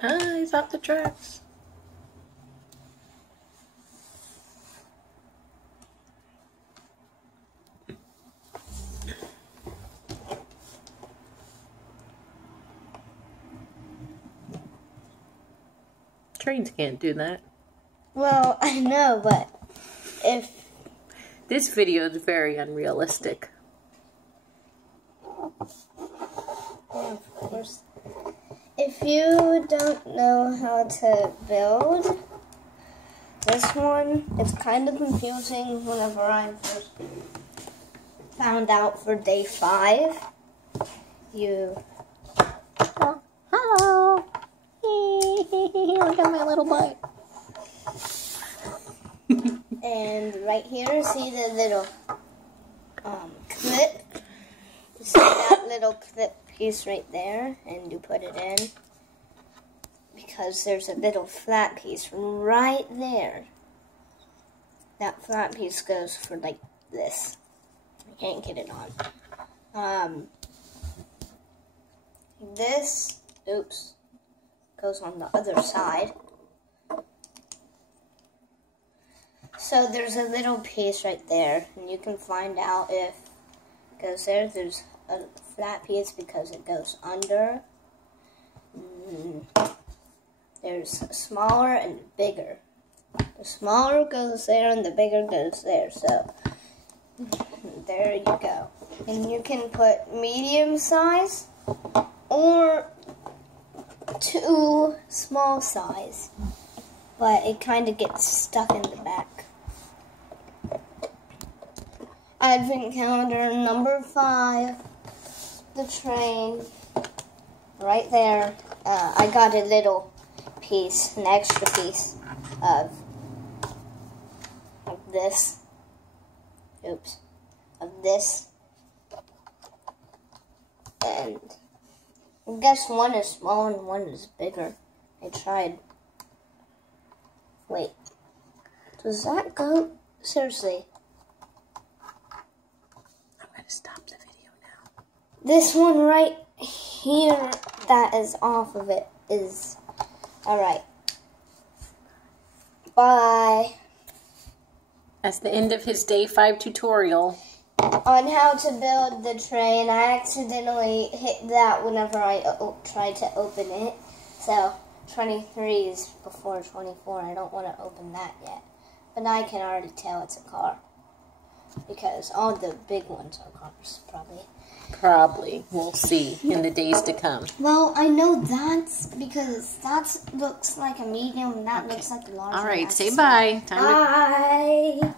Ah, he's off the tracks. Trains can't do that. Well, I know, but if... This video is very unrealistic. Yeah, of course. If you don't know how to build this one, it's kind of confusing whenever I first found out for day 5. You... Oh, hello! Look at my little butt. And right here, see the little clip? You see that little clip piece right there? And you put it in. Because there's a little flat piece right there. That flat piece goes for like this. I can't get it on. This, oops, goes on the other side. So there's a little piece right there, and you can find out if it goes there. There's a flat piece because it goes under. There's smaller and bigger. The smaller goes there and the bigger goes there. So there you go. And you can put medium size or 2 small size. But it kind of gets stuck in the back. Advent calendar number 5. The train. Right there. I got a little piece, an extra piece of this. Oops. Of this. And I guess one is small and one is bigger. I tried. Wait. Does that go? Seriously. I'm going to stop the video now. This one right here that is off of it is... Alright. Bye. That's the end of his day 5 tutorial. On how to build the train. I accidentally hit that whenever I tried to open it. So, 23 is before 24. I don't want to open that yet. But I can already tell it's a car. Because all the big ones are cars, probably. Probably. We'll see in the days to come. Well, I know that's because that looks like a medium and that looks like a large one. All right, say bye. Bye.